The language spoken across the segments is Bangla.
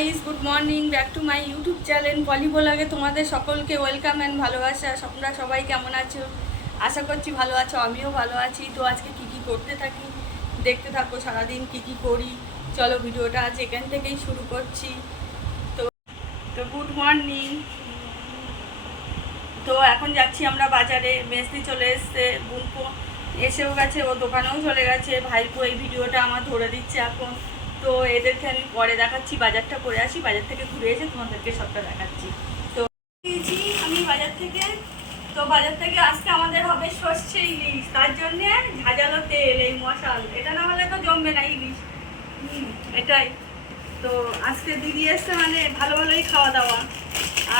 Guys, good morning, back to my YouTube channel Poli ব্লগে তোমাদের সকলকে ওয়েলকাম অ্যান্ড ভালোবাসা। তোমরা সবাই কেমন আছো? আশা করছি ভালো আছো, আমিও ভালো আছি। তো আজকে কি করতে থাকি দেখতে থাকো, সারাদিন কি করি। চলো ভিডিওটা আজ এখান থেকেই শুরু করছি। তো তো গুড মর্নিং। তো এখন যাচ্ছি আমরা বাজারে। মেসি চলে এসছে, বুনপো এসেও গেছে, ও দোকানেও চলে গেছে। ভাইপো এই ভিডিওটা আমার ধরে দিচ্ছে এখন। তো এদেরকে আমি পরে দেখাচ্ছি, বাজারটা করে আসি, বাজার থেকে ঘুরে এসে তোমাদেরকে সবটা দেখাচ্ছি। তো দিয়েছি আমি বাজার থেকে। তো বাজার থেকে আজকে আমাদের হবে সর্ষে ইলিশ, তার জন্যে ঝাঁঝালো তেল, এই মশাল, এটা না হলে তো জমবে না ইলিশ। এটাই তো আজকে দিদি এসছে, মানে ভালো ভালোই খাওয়া দাওয়া।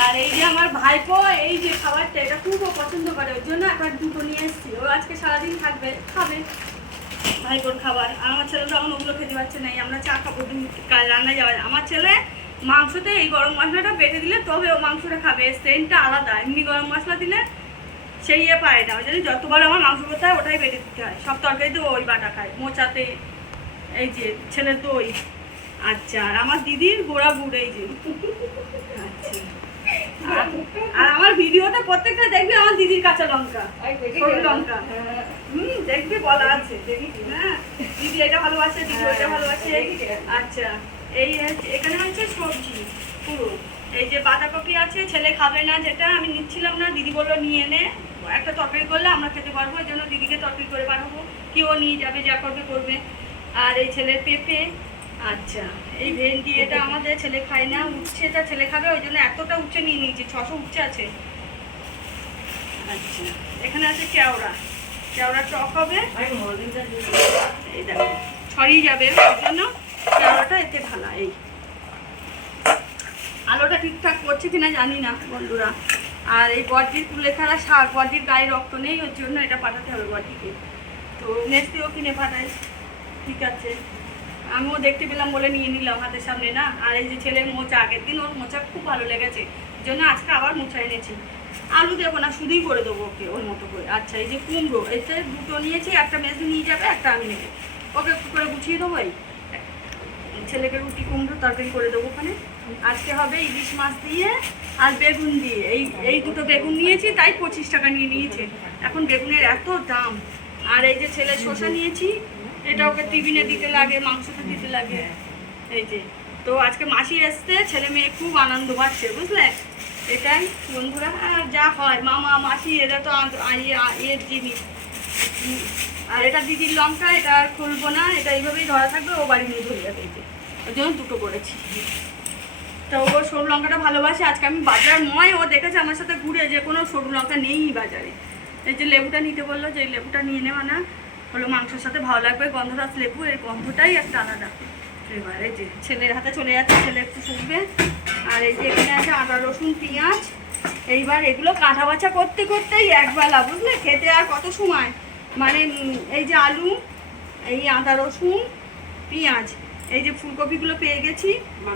আর এই যে আমার ভাইপো এই যে খাবারটা, এটা খুব পছন্দ করে, ওর জন্য একবার দুটো নিয়ে এসেছি। ও আজকে সারাদিন থাকবে, খাবে ভাইপোর খাবার। আর আমার ছেলে তো এখন ওগুলো খেতে পারছে না, আমরা চা খাবো, রান্নায় যাওয়া। আমার ছেলে মাংসতে এই গরম মশলাটা বেটে দিলে তবে ও মাংসটা খাবে, সেন্টটা আলাদা। এমনি গরম মশলা দিলে সেই পায় না, ওই জন্য যতবার আমার মাংস করতে হয় ওটাই বেটে দিতে হয়। সব তরকারিতে ওই বাটা খায়, মোচাতে, এই যে ছেলে তো ওই। আচ্ছা, আর আমার দিদির গোড়া গুড়, এই যে। আচ্ছা, আর আমার ভিডিওটা প্রত্যেকটা দেখবে আমার দিদির কাঁচা লঙ্কা, সরু লঙ্কা। দেখবি বলা আছে। হ্যাঁ, দিদি এটা ভালোবাসে, দিদি ওইটা ভালোবাসে। আচ্ছা, এই এখানে হচ্ছে সবজি পুরো। এই যে বাঁধাকপি আছে, ছেলে খাবে না, যেটা আমি নিচ্ছিলাম না, দিদি বললো নিয়ে নে, একটা তরকারি করলে আমরা খেতে পারবো, এই জন্য দিদিকে তরকারি করে পাঠাবো, কেউ নিয়ে যাবে, যা করবে করবে। আর এই ছেলের পেঁপে। আচ্ছা, এই ভেন্ডি, এটা আমাদের ছেলে খায় না, উচ্ছে এটা ছেলে খাবে, ওই জন্য এতটা উচ্ছে নিয়ে নিয়েছি, 600 উচ্ছে আছে। আচ্ছা, এখানে আছে কেওড়া, কেওড়া টক হবে, এই দেখো ছড়িয়ে যাবে, ওই জন্য কেওড়াটা এতে ঢালা। এই আলোটা ঠিকঠাক করছে কিনা জানি না বন্ধুরা। আর এই বড়দির কুলেখাড়া শাক, বড়দির গায়ে রক্ত নেই, ওর জন্য এটা পাঠাতে হবে বড়দিকে। তো নেক্সটেও কিনে পাঠাই, ঠিক আছে। আমিও দেখতে পেলাম বলে নিয়ে নিলাম হাতের সামনে না। আর এই যে ছেলের মোচা, আগের দিন ওর মোচা খুব ভালো লেগেছে, এই জন্য আজকে আবার মোচা এনেছি। আলু দেবো না, শুধুই করে দেবো ওকে ওর মতো করে। আচ্ছা, এই যে কুমড়ো, এতে দুটো নিয়েছি, একটা মেজে নিয়ে যাবে, একটা আমি নেবো, ওকে একটু করে গুছিয়ে দেবো। এই ছেলেকে রুটি কুমড়ো তরকারি করে দেবো ওখানে। আজকে হবে ইলিশ মাছ দিয়ে আর বেগুন দিয়ে। এই দুটো বেগুন নিয়েছি, তাই 25 টাকা নিয়ে নিয়েছে। এখন বেগুনের এত দাম। আর এই যে ছেলে শসা নিয়েছি, এটা ওকে টিফিনে দিতে লাগে, মাংসতে দিতে লাগে। এই যে, তো আজকে মাসি এসছে, ছেলে মেয়ে খুব আনন্দ পাচ্ছে, বুঝলে। এটাই বন্ধুরা, যা হয়, মামা মাসি এরা তো ইয়ের জিনিস। আর এটা দিদির লঙ্কা, এটা আর খুলবো না, এটা এইভাবেই ধরা থাকবে, ও বাড়ি নিয়ে ধরে যাবে। এই যে, ওই জন্য দুটো করেছি। তো ও সরু লঙ্কাটা ভালোবাসে। আজকে আমি বাজার নয়, ও দেখেছে আমার সাথে ঘুরে যে কোনো সরু লঙ্কা নেই বাজারে। এই যে লেবুটা নিতে বললো, যে লেবুটা নিয়ে নেওয়া না হলো, মাংসের সাথে ভালো লাগবে, গন্ধরাজ লেবু, এই গন্ধটাই একটা আলাদা। এবার এই যে ছেলের হাতে চলে যাচ্ছে, ছেলে একটু শুকবে। আর এই যে এখানে আছে আদা রসুন পেঁয়াজ। এইবার এগুলো কাঁটা বাছা করতে করতেই একবেলা, বুঝলে, খেতে আর কত সময়। মানে এই যে আলু, এই আদা রসুন পেঁয়াজ, এই যে ফুলকপিগুলো পেয়ে গেছি।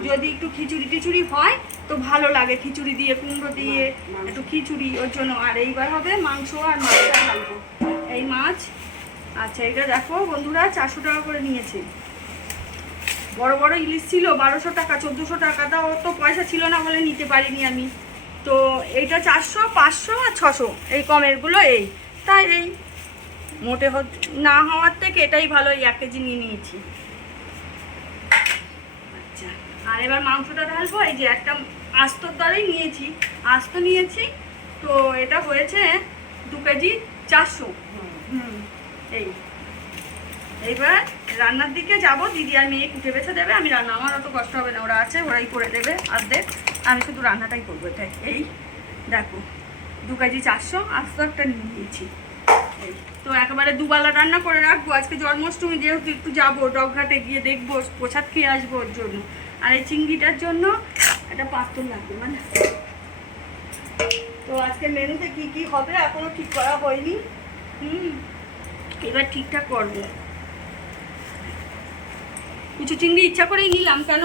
যদি একটু খিচুড়ি টিচুড়ি হয় তো ভালো লাগে, খিচুড়ি দিয়ে, কুমড়ো দিয়ে একটু খিচুড়ি, ওর জন্য। আর এইবার হবে মাংস, আর মাছটা ঢালবো, এই মাছ। আচ্ছা, এটা দেখো বন্ধুরা, 400 টাকা করে নিয়েছে। বড় বড় ইলিশ ছিল 1200 টাকা, 1400 টাকা, তা অত পয়সা ছিল না বলে নিতে পারিনি আমি। তো এইটা 400, 500 আর 600, এই কমেরগুলো এই। তাই এই মোটে না হওয়ার থেকে এটাই ভালো, এই 1 কেজি নিয়ে নিয়েছি। আচ্ছা, আর এবার মাংসটা ঢালবো। এই যে একটা আস্তর দরেই নিয়েছি, আস্ত নিয়েছি। তো এটা হয়েছে 2 কেজি 400। এই এইবার রান্নার দিকে যাব, দিদি আর মেয়ে কুটে বেছে দেবে, আমি রান্না, আমার অত কষ্ট হবে না, ওরা আছে, ওরাই করে দেবে অর্ধেক, আমি শুধু রান্নাটাই করবো। এটাই, এই দেখো 2 কেজি 400 আস্ত একটা নিয়ে নিয়েছি। এই তো একেবারে দুবেলা রান্না করে রাখবো। আজকে জন্মাষ্টমী, যেহেতু একটু যাবো ডগঘাটে, গিয়ে দেখবো, প্রসাদ খেয়ে আসবো ওর জন্য। আর এই চিংড়িটার জন্য একটা পাত্র লাগবে, মানে। তো আজকে মেনুতে কি কি হবে এখনো ঠিক করা হয়নি। এবার ঠিকঠাক করবো। কুচু চিংড়ি ইচ্ছা করেই নিলাম, কেন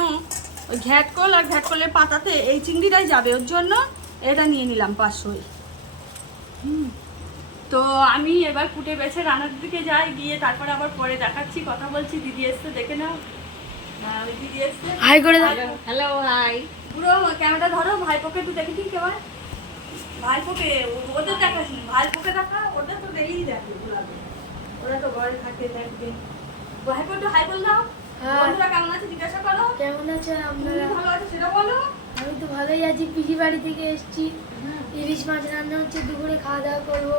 ওই ঘ্যাটকল আর ঘ্যাটকলের পাতাতে এই চিংড়িটাই যাবে, ওর জন্য এটা নিয়ে নিলাম 500। তো আমি এবার কুটে বেছে রান্নার দিকে যাই, গিয়ে তারপরে আবার পরে দেখাচ্ছি, কথা বলছি। দিদি এসছে, দেখে নাও। ওই দিদি এসছে। হাই করে দাও। Hello hi. পুরো ক্যামেরা ধরো, ভাইপোকে একটু দেখে ঠিক কেমন ভাইপোকে ওদের দেখাস না, ভাইপোকে দেখা, ওটা তো ডেইলি দেখে ওরা তো ঘরে থাকে দেখবে। ভাইপো একটু হাই বল দাও। হ্যাঁ। বন্ধুরা কেমন আছে জিজ্ঞাসা করো। কেমন আছো তুমি আপনারা? ভালো আছো সেটা বলো। আমি তো ভালোই আছি। পিসি বাড়ি থেকে এসেছি। ইলিশ মাছ রান্না হচ্ছে, দুপুরে খাওয়া দাওয়া করবো।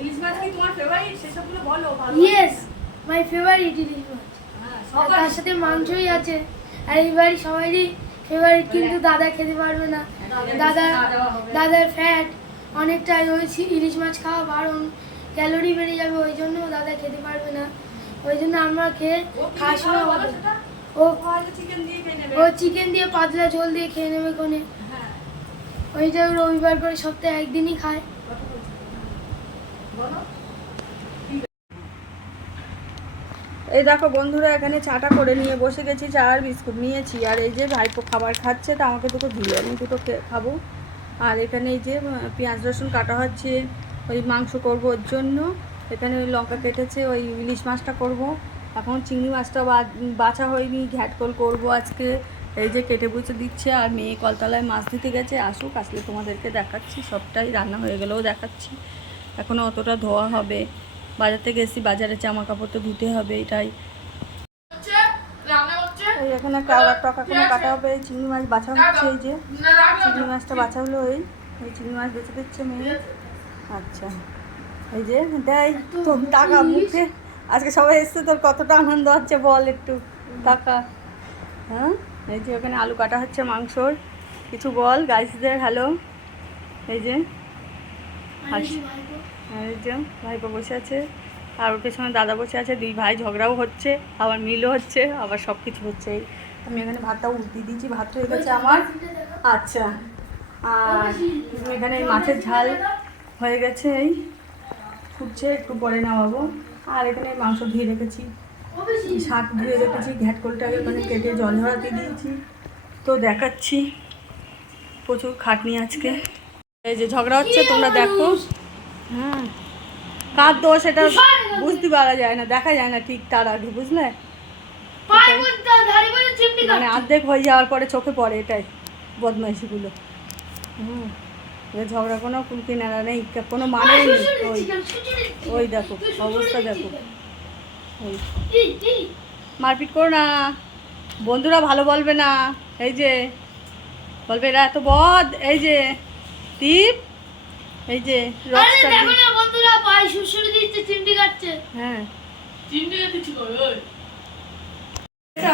ইলিশ মাছ কি তোমার ফেভারিট? সেসবগুলো বলো। ভালো ইয়েস, মাই ফেভারিট ইলিশ মাছ। হ্যাঁ, আর সবার তার সাথে মাংসই আছে। আর এই বাড়ি সবারই ফেভারিট, কিন্তু দাদা খেতে পারবে না। দাদার ফ্যাট অনেকটাই, ওই ইলিশ মাছ খাওয়া বারণ, ক্যালোরি বেড়ে যাবে, ওই জন্য দাদা খেতে পারবে না। ওই জন্য আমরা খেয়ে খাওয়ার সময় বলো সেটা। ও হয়তো চিকেন দিয়ে খেয়ে নেবে। ও চিকেন দিয়ে পাতলা ঝোল দিয়ে খেয়ে নেবে কোনে। হ্যাঁ, ওইটা রবিবার করে সপ্তাহে একদিনই খায়। বলো। এই দেখো বন্ধুরা, এখানে চাটা করে নিয়ে বসে গেছি, চা আর বিস্কুট নিয়েছি। আর এই যে ভাইপো খাবার খাচ্ছে, তা আমাকে দুটো দিয়ে, আমি দুটো খাবো। আর এখানে এই যে পেঁয়াজ রসুন কাটা হচ্ছে, ওই মাংস করবো ওর জন্য। এখানে ওই লঙ্কা কেটেছে, ওই ইলিশ মাছটা করব। এখন চিংড়ি মাছটা বাছা হয়নি, ঘ্যাটকল করব আজকে। এই যে কেটে বুঝে দিচ্ছে। আর মেয়ে কলতলায় মাছ দিতে গেছে, আসুক, আসলে তোমাদেরকে দেখাচ্ছি। সবটাই রান্না হয়ে গেলেও দেখাচ্ছি। এখনও অতটা ধোয়া হবে। বাজার থেকে এসেছি, বাজারে জামা কাপড় তো ধুতে হবে, এটাই। এই এখানে কালার টক এখনো কাটা হবে, চিংড়ি মাছ বাছা হচ্ছে। এই যে চিংড়ি মাছটা বাছা হলো, এই চিংড়ি মাছ বেছে দিচ্ছে মেয়ে। আচ্ছা, এই যে দেয় তো টাকা মুখে। আজকে সবাই এসছে, তোর কতটা আনন্দ হচ্ছে বল একটু, টাকা। হ্যাঁ, এই যে ওখানে আলু কাটা হচ্ছে মাংসর। কিছু বল গাইসদের হ্যালো। এই যে আর এই যে ভাইপো বসে আছে, আর ওর পেছনে দাদা বসে আছে। দুই ভাই ঝগড়াও হচ্ছে, আবার মিলও হচ্ছে, আবার সব কিছু হচ্ছে। আমি এখানে ভাতটাও উল্টিয়ে দিয়েছি, ভাত হয়ে গেছে আমার। আচ্ছা, আর এখানে এই মাছের ঝাল হয়ে গেছে, এই ফুটছে, একটু পরে নামাবো। আর এখানে মাংস ধুয়ে রেখেছি, শাক ধুয়ে রেখেছি, ঘ্যাটকলটাকে ওখানে কেটে জল ঝরাতে দিয়েছি। তো দেখাচ্ছি, প্রচুর খাটনি আজকে। এই যে ঝগড়া হচ্ছে, তোমরা দেখো। হ্যাঁ, কার দোষ এটা বুঝতে পারা যায় না, দেখা যায় না ঠিক তার আগে, বুঝলে? মানে অর্ধেক হয়ে যাওয়ার পরে চোখে পড়ে, এটাই বদমাইশিগুলো। ঝগড়া কোনো কুলকিনারা নেই, কোনো মানেই নেই। ওই দেখো অবস্থা, দেখো। ওই মারপিট করো না, বন্ধুরা ভালো বলবে না। এই যে বলবে এরা এত বদ। এই যে দীপ, এই যে হ্যাঁ,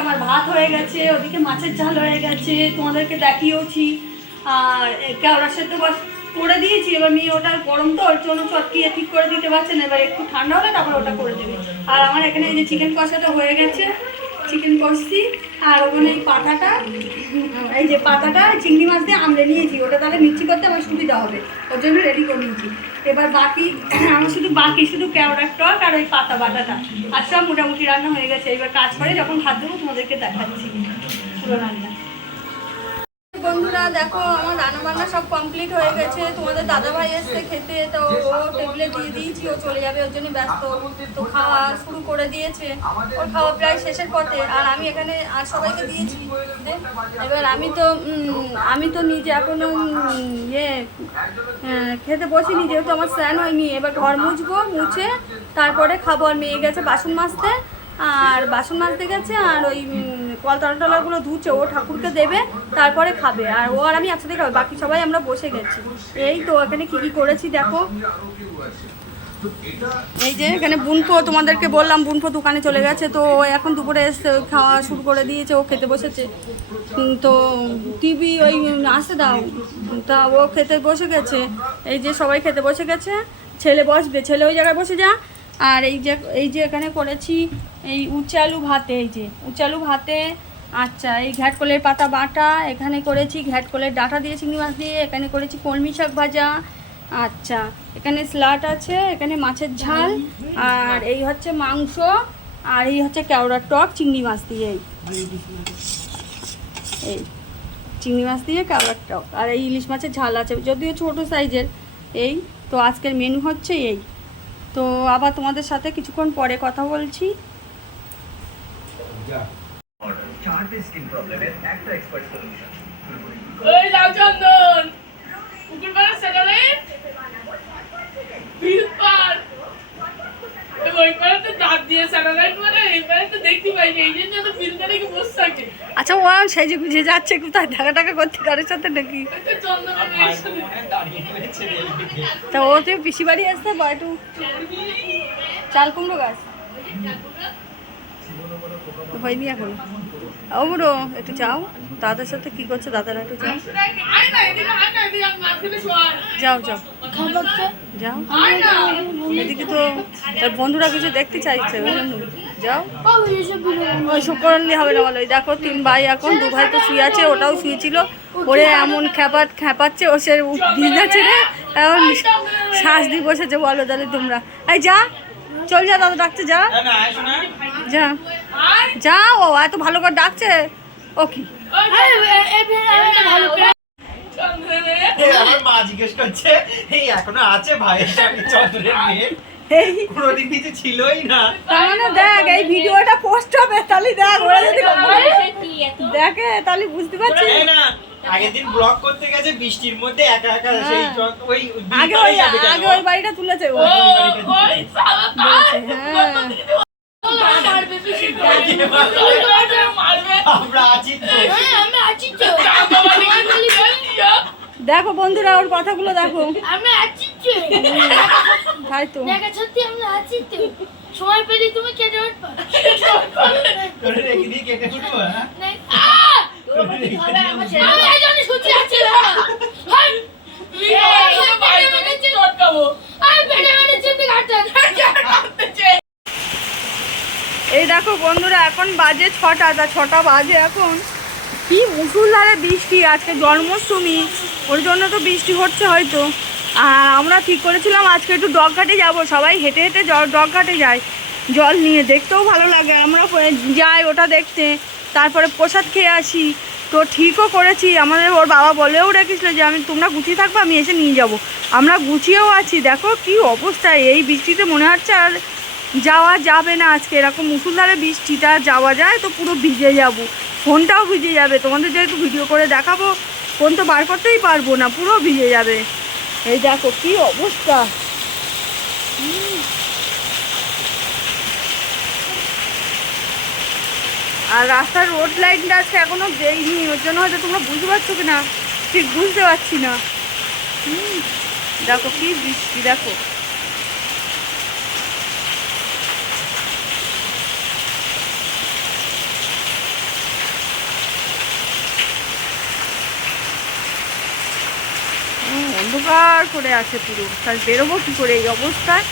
আমার ভাত হয়ে গেছে, ওদিকে মাছের ঝাল হয়ে গেছে, তোমাদেরকে দেখিয়েওছি। আর কেওড়া সেদ্ধ করে দিয়েছি। এবার মেয়ে ওটা গরম তো, ওর জন্য চটকিয়ে ঠিক করে দিতে পারছে না। এবার একটু ঠান্ডা হলে তারপর ওটা করে দেবে। আর আমার এখানে এই যে চিকেন কষাটা হয়ে গেছে, চিকেন কষছি। আর ওখানে এই পাতাটা, এই যে পাতাটা চিংড়ি মাছ দিয়ে আমলে নিয়েছি, ওটা তাহলে মিক্সি করতে আমার সুবিধা হবে, ওর জন্য রেডি করে নিয়েছি। এবার বাকি আমার শুধু কেওড়ার টক আর ওই পাতা বাটাটা, আর সব মোটামুটি রান্না হয়ে গেছে। এবার কাজ করে যখন ভাত দেবো তোমাদেরকে দেখাচ্ছি পুরো রান্না। বন্ধুরা দেখো, আমার রান্না বান্না সব কমপ্লিট হয়ে গেছে। তোমাদের দাদা ভাই এসছে খেতে, তো ও টেবিলে দিয়ে দিয়েছি, ও চলে যাবে, ওর জন্য ব্যস্ত। তো খাওয়া শুরু করে দিয়েছে, ওর খাওয়া প্রায় শেষের পথে। আর আমি এখানে আর সবাইকে দিয়েছি। এবার আমি তো নিজে এখনো খেতে বসিনি, যেহেতু আমার স্নান হয়নি। এবার ঘর মুছে তারপরে খাবো। আর মেয়ে গেছে বাসন মাজতে, আর বাসন মাজতে গেছে। আর ওই কলতলাগুলো ধুচ্ছে, ও ঠাকুরকে দেবে, তারপরে খাবে। আর ও আর আমি একসাথে খাবো, বাকি সবাই আমরা বসে গেছি। এই তো এখানে কী করেছি দেখো। এই যে এখানে বুনপো, তোমাদেরকে বললাম বুনপো দোকানে চলে গেছে। তো ও এখন দুপুরে এসে খাওয়া শুরু করে দিয়েছে, ও খেতে বসেছে। তো টিভি ওই আসতে দাও, তা ও খেতে বসে গেছে। এই যে সবাই খেতে বসে গেছে, ছেলে বসবে, ছেলে ওই জায়গায় বসে যা। আর এই যে এখানে করেছি এই উচ্ছে আলু ভাতে, এই যে উচ্ছে আলু ভাতে। আচ্ছা, এই ঘ্যাটকলের পাতা বাটা, এখানে করেছি ঘ্যাটকলের ডাঁটা দিয়ে চিংড়ি মাছ দিয়ে, এখানে করেছি কলমি শাক ভাজা। আচ্ছা, এখানে স্যালাড আছে, এখানে মাছের ঝাল, আর এই হচ্ছে মাংস, আর এই হচ্ছে কেওড়ার টক চিংড়ি মাছ দিয়ে। এই চিংড়ি মাছ দিয়ে কেওড়ার টক, আর এই ইলিশ মাছের ঝাল আছে, যদিও ছোটো সাইজের। এই তো আজকের মেনু হচ্ছে এই। তো আবার তোমাদের সাথে কিছুক্ষণ পরে কথা বলছি। মাল্টি স্কিন প্রবলেমের একটা এক্সপার্ট সলিউশন। ওই লাউ চন্দন পুকুর পাড়ে সেখানে বিল পার ওই পারে তো দাঁত দিয়ে স্যাটেলাইট মানে এই পারে তো দেখতে পাই না, এই জন্য তো বিল করে কি বসে থাকে। আচ্ছা ও সেজে গুজে যাচ্ছে কোথায় টাকা টাকা করতে কারোর সাথে নাকি? ওই তো চন্দনের মেয়ের সাথে তা ও তো পিসি বাড়ি আসতে বা একটু চাল কুমড়ো গাছ তো হয়নি এখন। ও বুড়ো একটু যাও দাদার সাথে, কি করছে দাদারা, একটু যাও আয় না এদিকে, আয় না এদিকে, আমি মাঝখানে শোয়া। যাও যাও খাবারটা যাও। আয় না এদিকে তো তার বন্ধুরা কিছু দেখতে চাইছে, ওই জন্য যাও। বাবু এসব ভিডিও ওইসব করলে হবে না বলো। ওই দেখো 3 ভাই, এখন 2 ভাই তো শুয়ে আছে, ওটাও শুয়েছিল। ওরে এমন খ্যাপাচ্ছে ও, সে ভিজা ছেড়ে এখন শ্বাস দিয়ে বসেছে। বলো তাহলে তোমরা, এই যা চল যা, দাদা ডাকছে, যা যা যা। ও এত ভালো করে ডাকছে, ও কি ভালো চন্দনের আমার মা জিজ্ঞেস করছে এই এখনো আছে ভাইয়ের সঙ্গে চন্দ্রের মেয়ে, এই কোনোদিন কিছু ছিলই না। তার মানে দেখ এই ভিডিওটা পোস্ট হবে, তাহলে দেখ ওরা যদি দেখে তাহলে বুঝতে পারছি। এই না আগের দিন ব্লগ করতে গেছে বৃষ্টির মধ্যে একা একা সেই ওই আগে ওই বাড়িটা তুলেছে ও। ওই সালা হ্যাঁ মারবে বেশি মারবে আমরা আছি তো। আমি আছি তো দেখো বন্ধুরা ওর কথাগুলো দেখো, আমি আছি তো তাই তো। দেখা সত্যি আমরা আছি তো, সময় পেলে তুমি কেটে উঠবা করে রেখে দিয়ে কেটে উঠবো। হ্যাঁ আমি একজনের সত্যি আছি না হাই আমি পেটে পেটে চিপে কাটতে এই দেখো বন্ধুরা এখন বাজে 6টা, তা 6টা বাজে এখন। কি মুসুলধারে বৃষ্টি, আজকে জন্মাষ্টমী, ওর জন্য তো বৃষ্টি হচ্ছে হয়তো। আর আমরা ঠিক করেছিলাম আজকে একটু ডগঘাটে যাব, সবাই হেঁটে হেঁটে ডগঘাটে যায় জল নিয়ে, দেখতেও ভালো লাগে। আমরা যাই ওটা দেখতে, তারপরে প্রসাদ খেয়ে আসি। তো ঠিকও করেছি, আমাদের ওর বাবা বলেও রেখেছিল যে তোমরা গুছিয়ে থাকবো, আমি এসে নিয়ে যাব। আমরা গুছিয়েও আছি। দেখো কি অবস্থা, এই বৃষ্টিতে মনে হচ্ছে আর যাওয়া যাবে না আজকে। এরকম মুসুলধারে বৃষ্টিটা যাওয়া যায় তো পুরো ভিজে যাব, ফোনটাও ভিজে যাবে। তোমাদের যেহেতু ভিডিও করে দেখাবো, ফোন তো বার করতেই পারবো না, পুরো ভিজে যাবে। এই দেখো কি অবস্থা। আর রাস্তার রোড লাইনটা আছে এখনো দেয়নি, ওর জন্য হয়তো তোমরা বুঝতে পারছো কি না ঠিক বুঝতে পারছি না। দেখো কি বৃষ্টি, দেখো অন্ধকার করে আছে পুরো, তাহলে বেরোবো কি করে এই অবস্থায়।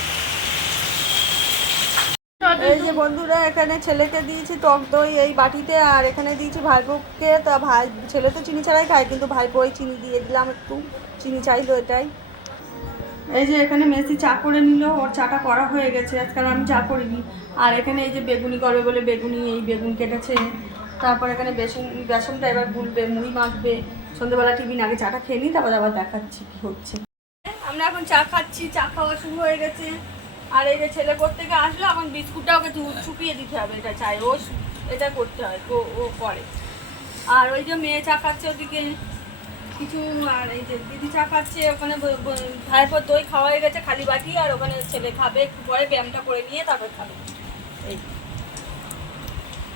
এই যে বন্ধুরা এখানে ছেলেকে দিয়েছি টক দই এই বাটিতে, আর এখানে দিয়েছি ভাইপোকে। তা ভাই ছেলে তো চিনি ছাড়াই খায়, কিন্তু ভাইপো ওই চিনি দিয়ে দিলাম, একটু চিনি চাইলো এটাই। এই যে এখানে মেসি চা করে নিল, ওর চাটা করা হয়ে গেছে, আজকাল আমি চা করিনি। আর এখানে এই যে বেগুনি করবে বলে বেগুনি, এই বেগুন কেটেছে। তারপর এখানে বেসনটা এবার গুলবে, মুড়ি মাখবে। সন্ধ্যেবেলা টিফিন, আগে চাটা খেয়ে নিই, তারপর আবার দেখাচ্ছি কি হচ্ছে। আমরা এখন চা খাচ্ছি, চা খাওয়া শুরু হয়ে গেছে। আর এই যে ছেলে করতে গিয়ে আসলো, এখন বিস্কুটটা ওকে চুপিয়ে দিতে হবে, এটা চাই ও, এটা করতে হয় ও করে। আর ওই যে মেয়ে চা খাচ্ছে ওদিকে কিছু, আর এই যে দিদি চা খাচ্ছে ওখানে। ভাইপোর দই খাওয়া হয়ে গেছে খালি বাটি, আর ওখানে ছেলে খাবে একটু পরে, ব্যায়ামটা করে নিয়ে তারপর খাবে। এই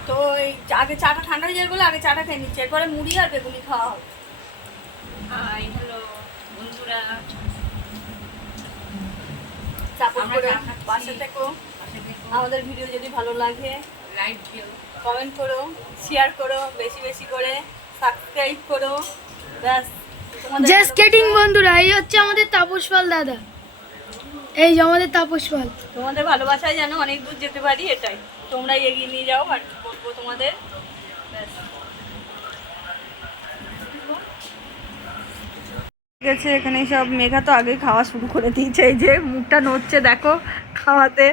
তো এই আগে চাটা ঠান্ডা হয়ে যাবে বলে আগে চাটা খেয়ে নিচ্ছে, এরপরে মুড়ি আর বেগুনি খাওয়া হবে। হাই হ্যালো বন্ধুরা, সাপোর্ট করো, পাশে থেকো। আমাদের ভিডিও যদি ভালো লাগে লাইক দিও, কমেন্ট করো, শেয়ার করো, বেশি বেশি করে সাবস্ক্রাইব করো। ব্যাস জাস্ট কিডিং বন্ধুরা, এই হচ্ছে আমাদের তাপস পাল দাদা, এই যে আমাদের তাপস পাল। তোমাদের ভালোবাসায় যেন অনেক দূর যেতে পারি, এটাই তোমরা এগিয়ে নিয়ে যাও, আর কি বলবো তোমাদের। ব্যাস ঠিক আছে, এখানে সব মেঘা তো আগেই খাওয়া শুরু করে দিয়েছে, এই যে মুখটা নড়ছে দেখো খাওয়াতে,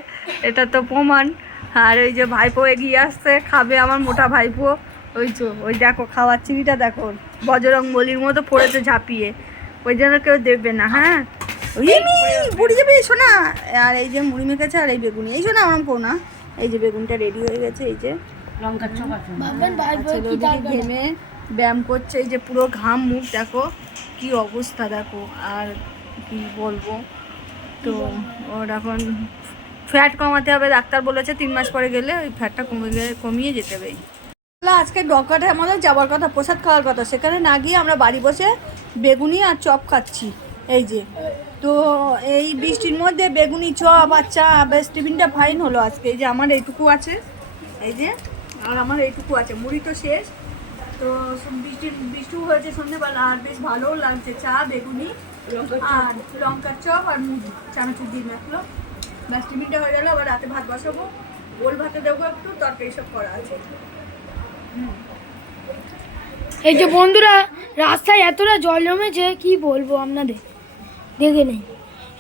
এটা তো প্রমাণ। আর ওই যে ভাইপো এগিয়ে আসছে, খাবে আমার মোটা ভাইপো। ওই দেখো খাওয়ার চিনিটা দেখো, বজরং বলির মতো পড়েছে ঝাঁপিয়ে, ওই জন্য কেউ দেখবে না। হ্যাঁ ওই বুড়ি যাবে শোনা। আর এই যে মুড়ি মেখেছে, আর এই বেগুনি, এই শোনা আমার না, এই যে বেগুনটা রেডি হয়ে গেছে, এই যে ভাববেন ভাই আর বোন ছেলে কি ওদিকে তার ঘেমে ব্যায়াম করছে, এই যে পুরো ঘাম মুখ দেখো কি অবস্থা দেখো, আর কি বলবো। তো ওর এখন ফ্যাট কমাতে হবে, ডাক্তার বলেছে 3 মাস পরে গেলে ওই ফ্যাটটা কমিয়ে যেতে হবে। আজকে ডকাটে আমাদের যাওয়ার কথা, প্রসাদ খাওয়ার কথা, সেখানে না গিয়ে আমরা বাড়ি বসে বেগুনি আর চপ খাচ্ছি। এই যে তো এই বৃষ্টির মধ্যে বেগুনি চপ আর চা, বেশ টিফিনটা ফাইন হলো আজকে। এই যে আমার এইটুকু আছে, এই যে আর আমার এইটুকু আছে, মুড়ি তো শেষ। তো বৃষ্টিও হয়েছে সন্ধ্যেবেলা, আর বেশ ভালোও লাগছে। চা, বেগুনি আর লঙ্কার চপ আর মুড়ি চানাচুর দিয়ে মাখলো, ব্যাস টিফিনটা হয়ে গেলো। আবার রাতে ভাত বসাবো, গোল ভাতে দেবো একটু, তরকারি সব করা আছে। এই যে বন্ধুরা রাস্তায় এতটা জল জমেছে কি বলবো আপনাদের, দেখে নেই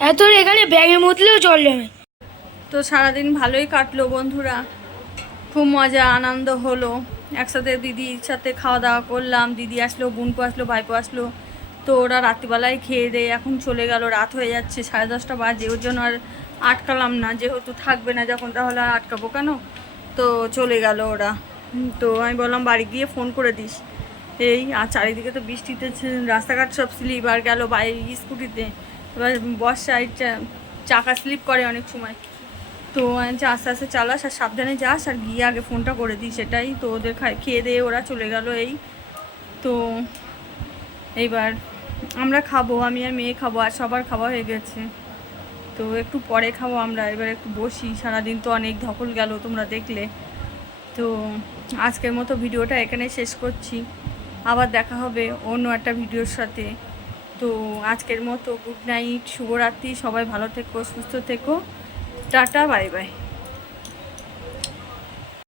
এত এখানে ব্যাগের মধ্যেও জল জমে। তো সারাদিন ভালোই কাটলো বন্ধুরা, খুব মজা আনন্দ হলো। একসাথে দিদির সাথে খাওয়া দাওয়া করলাম, দিদি আসলো, বোনপো আসলো, ভাইপো আসলো। তো ওরা রাত্রিবেলায় খেয়ে দেয়ে এখন চলে গেল, রাত হয়ে যাচ্ছে, 10:30 বাজে। ওর জন্য আর আটকালাম না, যেহেতু থাকবে না যখন, তাহলে আর আটকাবো কেন। তো চলে গেল ওরা। তো আমি বললাম বাড়ি গিয়ে ফোন করে দিস। এই আর চারিদিকে তো বৃষ্টিতে রাস্তাঘাট সব স্লিপ, আর গেল স্কুটিতে। এবার বর্ষায় চাকা স্লিপ করে অনেক সময়। তো আস্তে আস্তে চালাস আর সাবধানে যাস, আর গিয়ে আগে ফোনটা করে দিই, সেটাই। তো ওদের খেয়ে দিয়ে ওরা চলে গেল। এই তো এইবার আমরা খাবো, আমি আর মেয়ে খাবো, আর সবার খাওয়া হয়ে গেছে। তো একটু পরে খাবো আমরা, এবার একটু বসি। সারাদিন তো অনেক ধকল গেল, তোমরা দেখলে। তো আজকের মতো ভিডিওটা এখানে শেষ করছি, আবার দেখা হবে অন্য একটা ভিডিওর সাথে। তো আজকের মতো গুড নাইট, শুভরাত্রি, সবাই ভালো থেকো, সুস্থ থেকো, টাটা, বাই বাই।